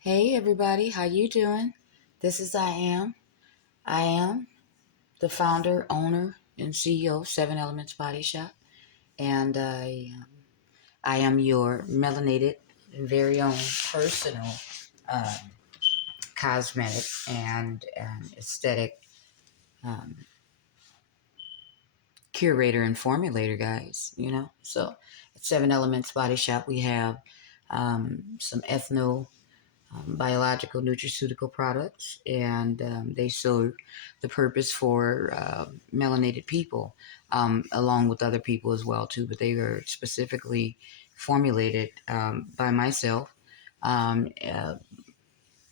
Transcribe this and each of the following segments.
Hey everybody, how you doing? This is I am. I am the founder, owner, and CEO of Seven Elements Body Shop, and I am your melanated and very own personal um, cosmetic and aesthetic um, curator and formulator, guys. So at Seven Elements Body Shop, we have some biological nutraceutical products, and they serve the purpose for melanated people, along with other people as well too. But they are specifically formulated by myself um, uh,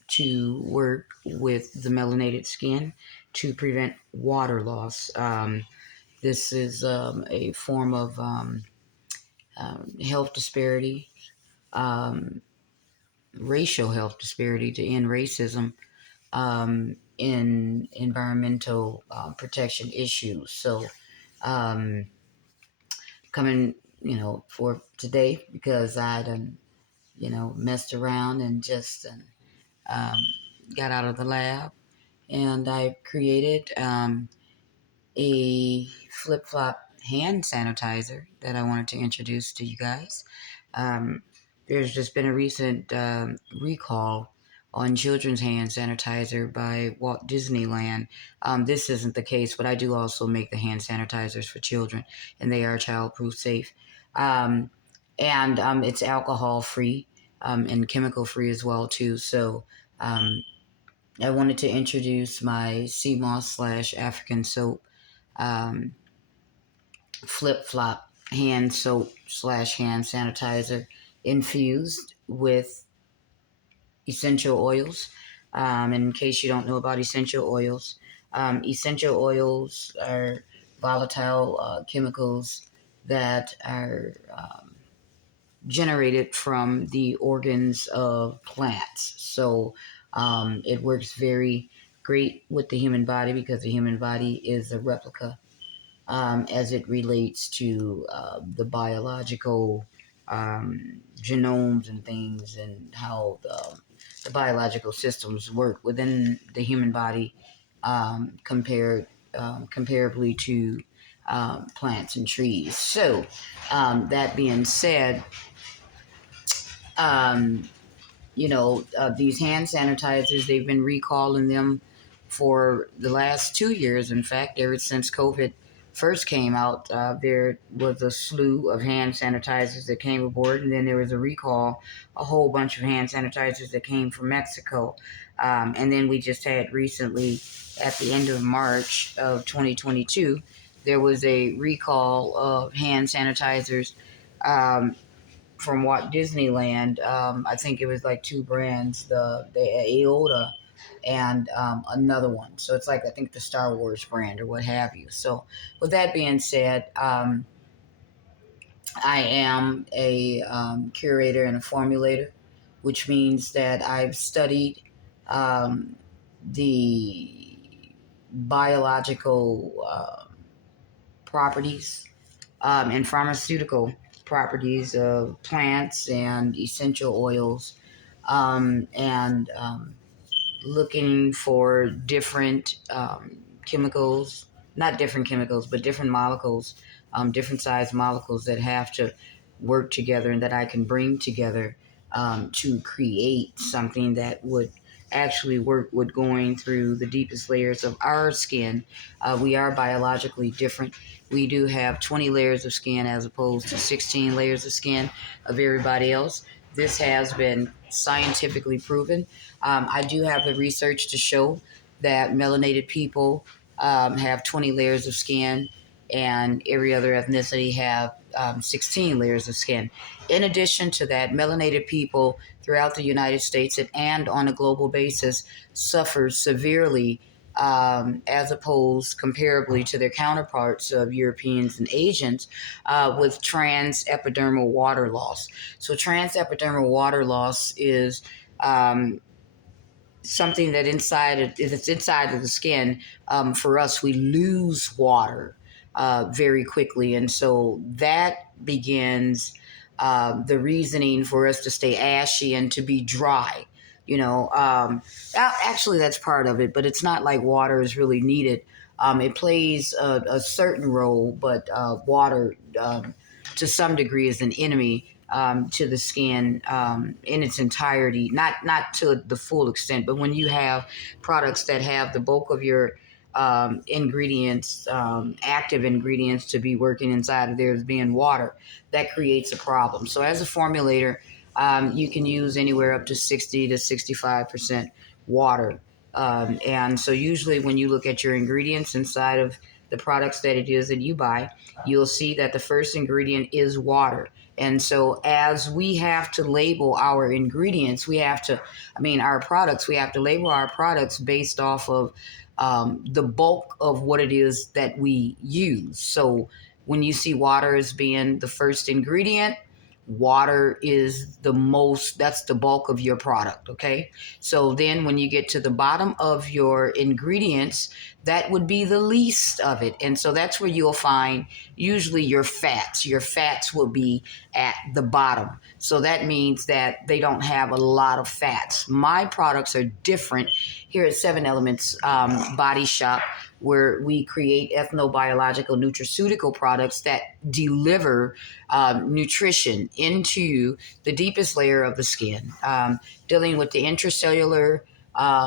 to work with the melanated skin to prevent water loss. This is a form of health disparity, um, racial health disparity to end racism in environmental protection issues. So, um, coming, for today because I done, messed around and just um, got out of the lab and I created a flip flop hand sanitizer that I wanted to introduce to you guys. Um, there's just been a recent recall on children's hand sanitizer by Walt Disneyland. This isn't the case, but I do also make the hand sanitizers for children, and they are childproof safe. Um, and it's alcohol free and chemical free as well too. So um, I wanted to introduce my Seamoss slash African soap um, flip flop hand soap slash hand sanitizer infused with essential oils. In case you don't know about essential oils are volatile chemicals that are generated from the organs of plants. So it works very great with the human body because the human body is a replica as it relates to the biological genomes and things and how the biological systems work within the human body comparably to plants and trees. So that being said, um, these hand sanitizers, they've been recalling them for the last 2 years. In fact, ever since COVID first came out, there was a slew of hand sanitizers that came aboard, and then there was a recall, a whole bunch of hand sanitizers that came from Mexico. And then we just had recently, at the end of March of 2022, there was a recall of hand sanitizers um, from Walt Disneyland. I think it was like two brands, the Aota and another one. So it's like I think the Star Wars brand or what have you. So with that being said, I am a curator and a formulator, which means that I've studied um, the biological properties and pharmaceutical properties of plants and essential oils, and looking for different chemicals, not different chemicals, but different molecules, different size molecules that have to work together and that I can bring together to create something that would actually work with going through the deepest layers of our skin. We are biologically different. We do have 20 layers of skin as opposed to 16 layers of skin of everybody else. This has been scientifically proven. I do have the research to show that melanated people have 20 layers of skin and every other ethnicity have 16 layers of skin. In addition to that, melanated people throughout the United States and on a global basis suffer severely as opposed comparably to their counterparts of Europeans and Asians with trans-epidermal water loss. So trans-epidermal water loss is something that if it's inside of the skin, for us, we lose water very quickly. And so that begins the reasoning for us to stay ashy and to be dry. You know, actually, that's part of it, but it's not like water is really needed. It plays a certain role, but water, to some degree, is an enemy to the skin in its entirety. Not to the full extent, but when you have products that have the bulk of your ingredients, active ingredients, to be working inside of there as being water, that creates a problem. So as a formulator, you can use anywhere up to 60 to 65% water. And so usually when you look at your ingredients inside of the products that it is that you buy, you'll see that the first ingredient is water. And so as we have to label our ingredients, our products, we have to label our products based off of the bulk of what it is that we use. So when you see water as being the first ingredient, water is that's the bulk of your product. Okay. So then when you get to the bottom of your ingredients, that would be the least of it. And so that's where you'll find usually your fats. Your fats will be at the bottom. So that means that they don't have a lot of fats. My products are different here at Seven Elements Body Shop, where we create ethnobiological nutraceutical products that deliver nutrition into the deepest layer of the skin, dealing with the intracellular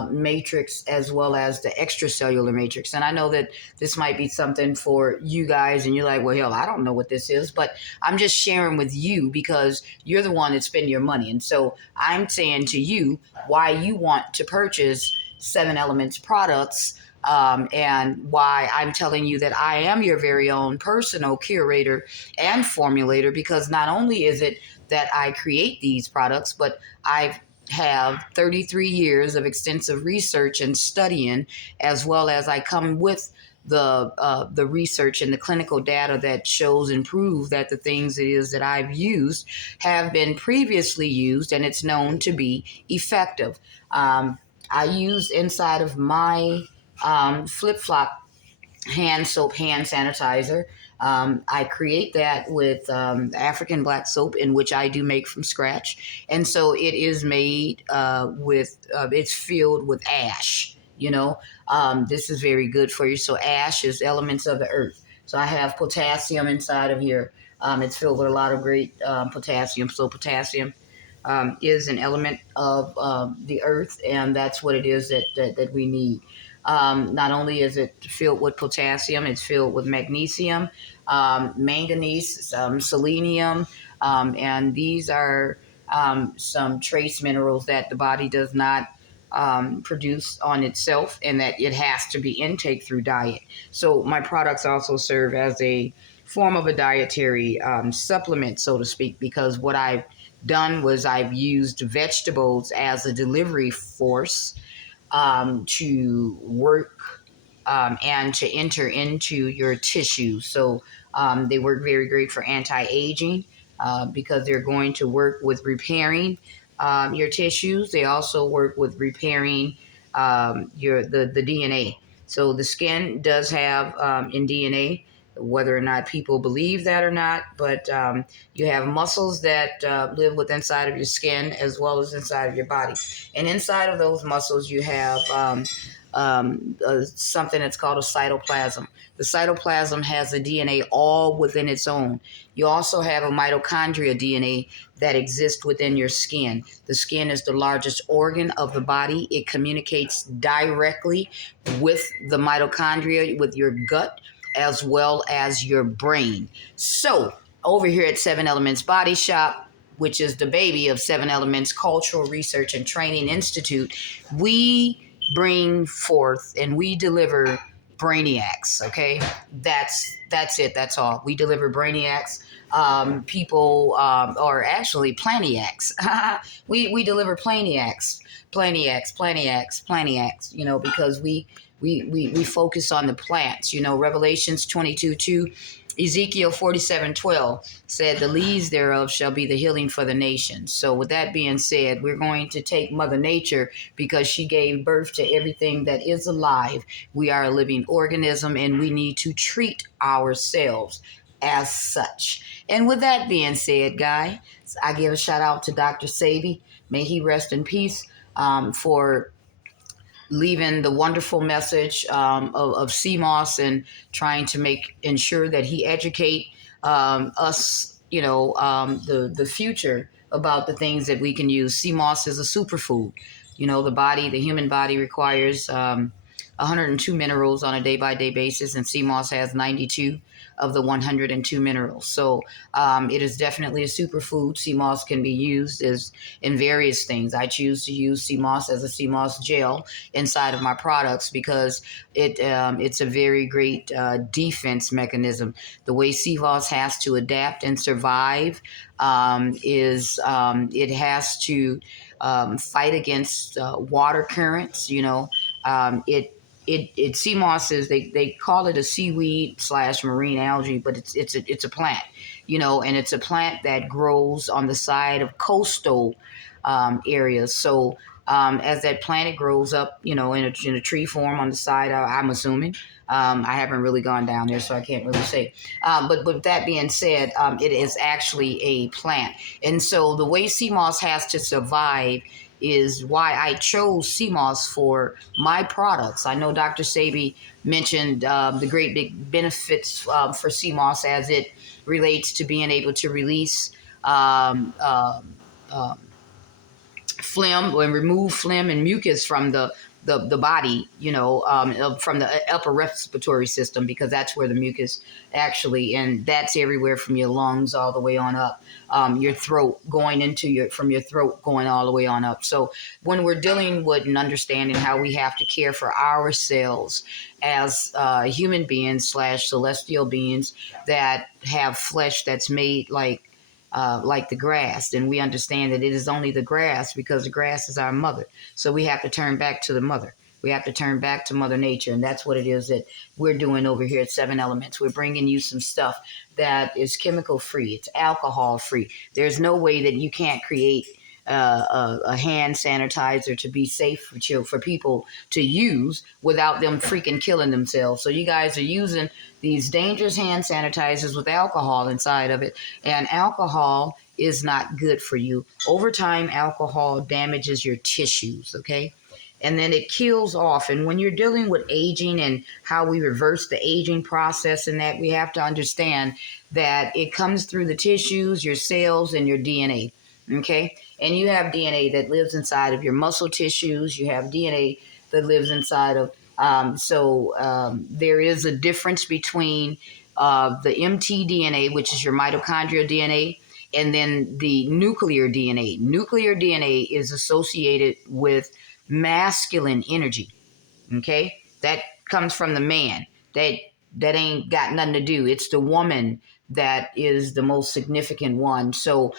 matrix as well as the extracellular matrix. And I know that this might be something for you guys, and you're like, well, hell, I don't know what this is, but I'm just sharing with you because you're the one that spend your money. And so I'm saying to you why you want to purchase Seven Elements products, and why I'm telling you that I am your very own personal curator and formulator, because not only is it that I create these products, but I have 33 years of extensive research and studying, as well as I come with the research and the clinical data that shows and prove that the things it is that I've used have been previously used, and it's known to be effective. I use inside of my flip flop hand soap hand sanitizer. I create that with African black soap, in which I do make from scratch. And so it is made it's filled with ash. This is very good for you. So ash is elements of the earth. So I have potassium inside of here. It's filled with a lot of great potassium. So potassium is an element of the earth, and that's what it is that we need. Not only is it filled with potassium, it's filled with magnesium, manganese, selenium, and these are some trace minerals that the body does not produce on itself, and that it has to be intake through diet. So my products also serve as a form of a dietary supplement, so to speak, because what I've done was I've used vegetables as a delivery force to work and to enter into your tissue. So they work very great for anti-aging because they're going to work with repairing your tissues. They also work with repairing the DNA. So the skin does have in DNA, whether or not people believe that or not, but you have muscles that live with inside of your skin as well as inside of your body. And inside of those muscles, you have something that's called a cytoplasm. The cytoplasm has a DNA all within its own. You also have a mitochondria DNA that exists within your skin. The skin is the largest organ of the body. It communicates directly with the mitochondria, with your gut, as well as your brain. So over here at Seven Elements Body Shop, which is the baby of Seven Elements Cultural Research and Training Institute, we bring forth and we deliver brainiacs. Okay, that's it. That's all. We deliver brainiacs. People or actually planiacs. we deliver planiacs. Because we focus on the plants. Revelations 22:2, Ezekiel 47:12 said, the leaves thereof shall be the healing for the nations. So with that being said, we're going to take Mother Nature, because she gave birth to everything that is alive. We are a living organism, and we need to treat ourselves as such. And with that being said, guys, I give a shout out to Dr. Sabi, May he rest in peace, for leaving the wonderful message of Seamoss and trying to ensure that he educate us, the future about the things that we can use. Seamoss is a superfood. The human body requires 102 minerals on a day by day basis, and Seamoss has 92 of the 102 minerals. So it is definitely a superfood. Seamoss can be used in various things. I choose to use Seamoss as a Seamoss gel inside of my products because it's a very great defense mechanism. The way Seamoss has to adapt and survive is it has to fight against water currents. It Seamoss is they call it a seaweed / marine algae, but it's a plant, and it's a plant that grows on the side of coastal areas. So as that plant grows up, in a tree form on the side, I'm assuming. I haven't really gone down there, so I can't really say. But with that being said, it is actually a plant, and so the way Seamoss has to survive is why I chose Seamoss for my products. I know Dr. Sabi mentioned the great big benefits for Seamoss as it relates to being able to release phlegm and remove phlegm and mucus from the body, from the upper respiratory system, because that's where the mucus actually, and that's everywhere from your lungs all the way on up, your throat from your throat going all the way on up. So when we're dealing with and understanding how we have to care for ourselves as human beings / celestial beings that have flesh that's made like the grass, and we understand that it is only the grass because the grass is our mother. So we have to turn back to the mother. We have to turn back to Mother Nature, and that's what it is that we're doing over here at Seven Elements. We're bringing you some stuff that is chemical free. It's alcohol free. There's no way that you can't create a hand sanitizer to be safe for people to use without them freaking killing themselves. So you guys are using these dangerous hand sanitizers with alcohol inside of it, and alcohol is not good for you. Over time, alcohol damages your tissues, okay? And then it kills off. And when you're dealing with aging and how we reverse the aging process, and that we have to understand that it comes through the tissues, your cells, and your DNA. Okay. And you have DNA that lives inside of your muscle tissues. You have DNA that lives inside of, there is a difference between the mtDNA, which is your mitochondrial DNA, and then the nuclear DNA. Nuclear DNA is associated with masculine energy. Okay, that comes from the man. That ain't got nothing to do. It's the woman that is the most significant one. So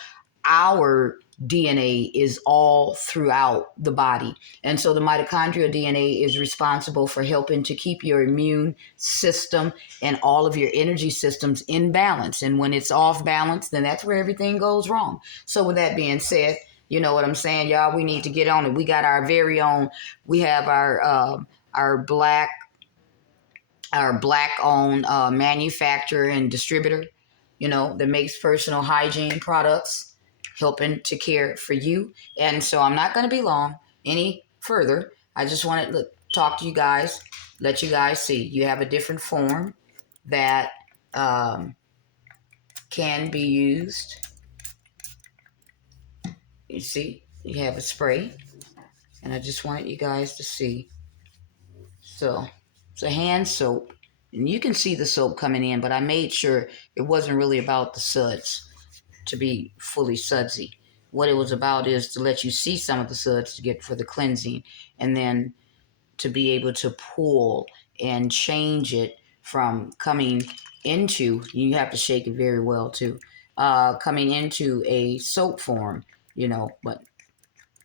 our DNA is all throughout the body. And so the mitochondrial DNA is responsible for helping to keep your immune system and all of your energy systems in balance. And when it's off balance, then that's where everything goes wrong. So with that being said, you know what I'm saying, y'all? We need to get on it. We got our very own. We have our black owned manufacturer and distributor, that makes personal hygiene products, helping to care for you. And so I'm not going to be long any further. I just want to talk to you guys, let you guys see you have a different form that can be used. You see, you have a spray, and I just wanted you guys to see. So it's a hand soap, and you can see the soap coming in, but I made sure it wasn't really about the suds to be fully sudsy. What it was about is to let you see some of the suds to get for the cleansing, and then to be able to pull and change it from coming into, you have to shake it very well too, coming into a soap form, but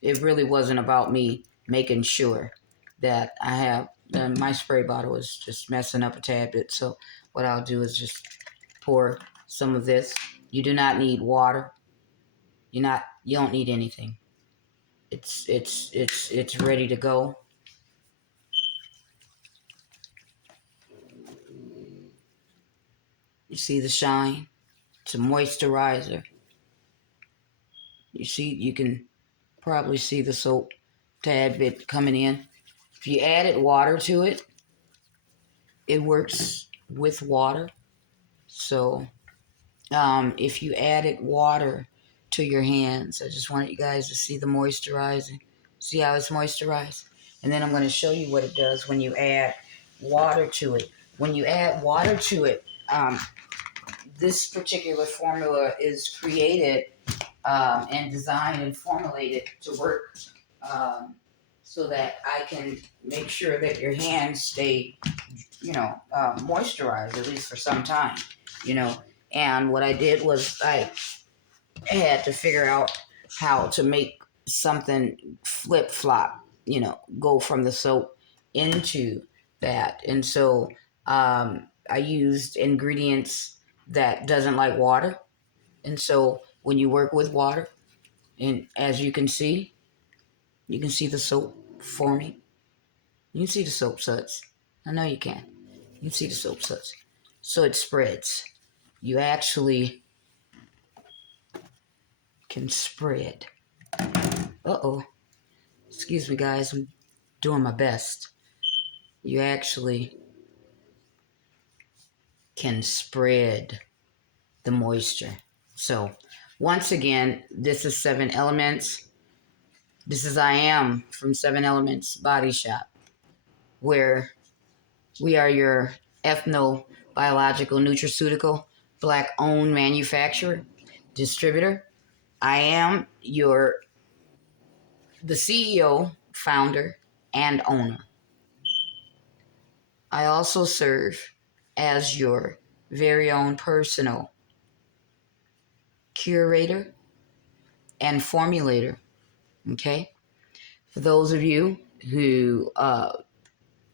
it really wasn't about me making sure that I have, my spray bottle is just messing up a tad bit. So what I'll do is just pour some of this. You do not need water. You don't need anything. It's ready to go. You see the shine? It's a moisturizer. You see, you can probably see the soap tad bit coming in. If you added water to it, it works with water. So if you added water to your hands, I just wanted you guys to see the moisturizing. See how it's moisturized? And then I'm going to show you what it does when you add water to it. When you add water to it, this particular formula is created and designed and formulated to work so that I can make sure that your hands stay, moisturized at least for some time, And what I did was I had to figure out how to make something flip flop, go from the soap into that. And so I used ingredients that doesn't like water. And so when you work with water, and as you can see the soap forming. You can see the soap suds. I know you can. You can see the soap suds. So it spreads. You actually can spread. Uh-oh. Excuse me, guys. I'm doing my best. You actually can spread the moisture. So, once again, this is 7 Elements. This is I Am from 7 Elements Body Shop, where we are your ethno-biological nutraceutical Black-owned manufacturer, distributor. I am the CEO, founder, and owner. I also serve as your very own personal curator and formulator, okay? For those of you who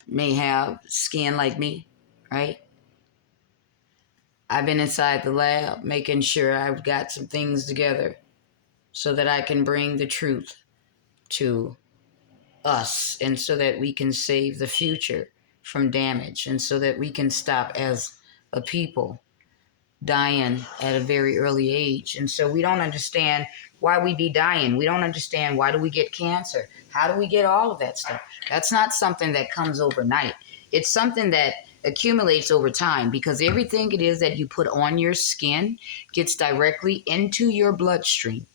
may have skin like me, right? I've been inside the lab making sure I've got some things together so that I can bring the truth to us and so that we can save the future from damage and so that we can stop as a people dying at a very early age. And so we don't understand why we be dying. We don't understand why do we get cancer? How do we get all of that stuff? That's not something that comes overnight. It's something that accumulates over time because everything it is that you put on your skin gets directly into your bloodstream.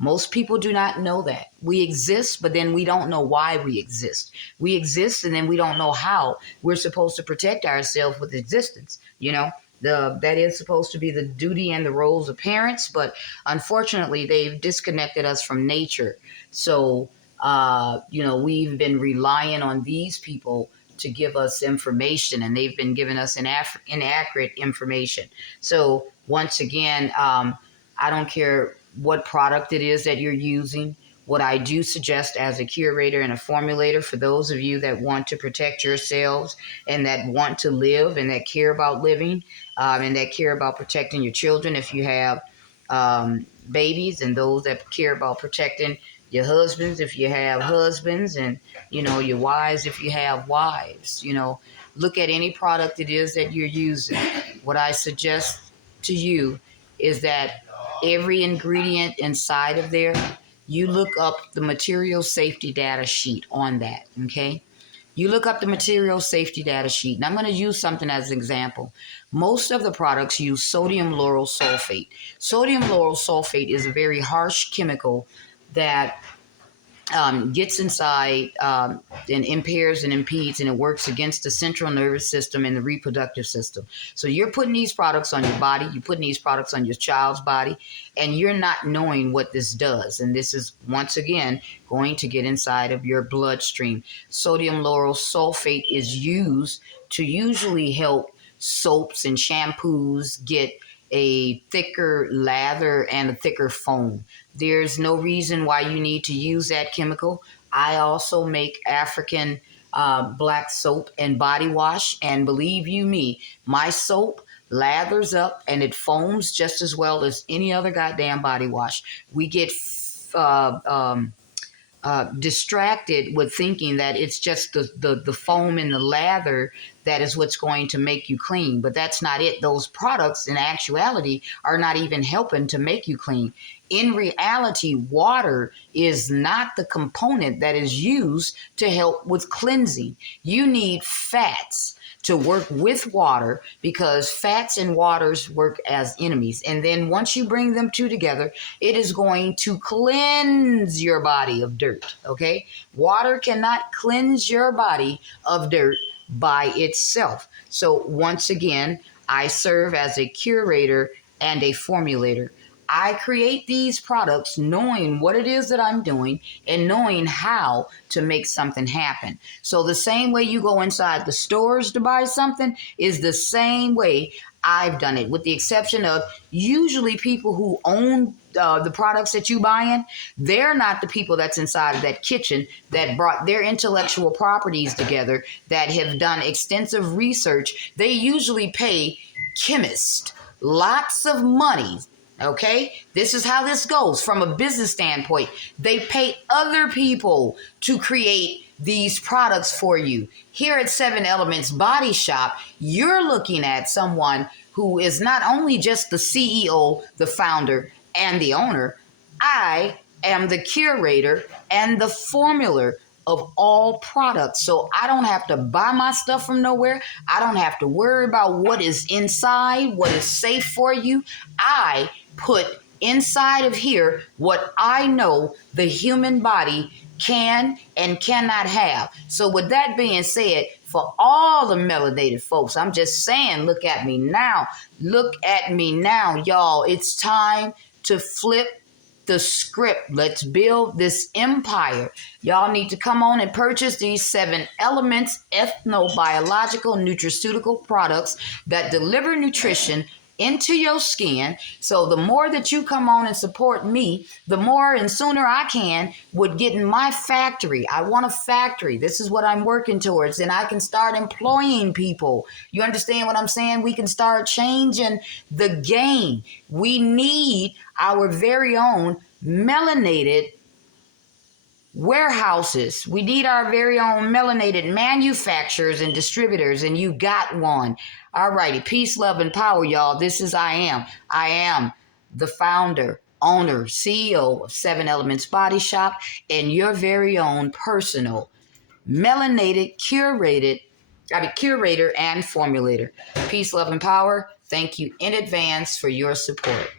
Most people do not know that. We exist, but then we don't know why we exist. We exist, and then we don't know how we're supposed to protect ourselves with existence. That is supposed to be the duty and the roles of parents, but unfortunately, they've disconnected us from nature. So, we've been relying on these people to give us information, and they've been giving us inaccurate information. So, once again, I don't care what product it is that you're using. What I do suggest as a curator and a formulator for those of you that want to protect yourselves and that want to live and that care about living and that care about protecting your children if you have babies, and those that care about protecting your husbands if you have husbands, and your wives if you have wives. Look at any product it is that you're using. What I suggest to you is that every ingredient inside of there, you look up the material safety data sheet on that, okay? You look up the material safety data sheet, and I'm going to use something as an example. Most of the products use sodium lauryl sulfate. Sodium lauryl sulfate is a very harsh chemical that gets inside and impairs and impedes, and it works against the central nervous system and the reproductive system. So you're putting these products on your body, you're putting these products on your child's body, and you're not knowing what this does. And this is, once again, going to get inside of your bloodstream. Sodium lauryl sulfate is used to usually help soaps and shampoos get a thicker lather and a thicker foam. There's no reason why you need to use that chemical. I also make African black soap and body wash, and believe you me, my soap lathers up and it foams just as well as any other goddamn body wash. We get distracted with thinking that it's just the foam and the lather that is what's going to make you clean. But that's not it. Those products in actuality are not even helping to make you clean. In reality, water is not the component that is used to help with cleansing. You need fats to work with water because fats and waters work as enemies. And then once you bring them two together, it is going to cleanse your body of dirt. Okay? Water cannot cleanse your body of dirt by itself. So once again, I serve as a curator and a formulator. I create these products knowing what it is that I'm doing and knowing how to make something happen. So the same way you go inside the stores to buy something is the same way I've done it, with the exception of usually people who own the products that you buy in, they're not the people that's inside of that kitchen that brought their intellectual properties together, that have done extensive research. They usually pay chemists lots of money. Okay, this is how this goes from a business standpoint. They pay other people to create these products for you. Here at 7 Elements Body Shop, you're looking at someone who is not only just the CEO, the founder, and the owner. I am the curator and the formulator of all products. So I don't have to buy my stuff from nowhere. I don't have to worry about what is inside, what is safe for you. I put inside of here what I know the human body can and cannot have. So with that being said, for all the melanated folks, I'm just saying, look at me now. Look at me now, y'all. It's time to flip the script. Let's build this empire. Y'all need to come on and purchase these 7 Elements ethnobiological nutraceutical products that deliver nutrition into your skin. So the more that you come on and support me, the more and sooner I can would get in my factory. I want a factory. This is what I'm working towards. And I can start employing people. You understand what I'm saying? We can start changing the game. We need our very own melanated warehouses. We need our very own melanated manufacturers and distributors, and you got one. All righty. Peace, love, and power, y'all. This is I am. I am the founder, owner, CEO of 7 Elements Body Shop, and your very own personal melanated, curator and formulator. Peace, love, and power. Thank you in advance for your support.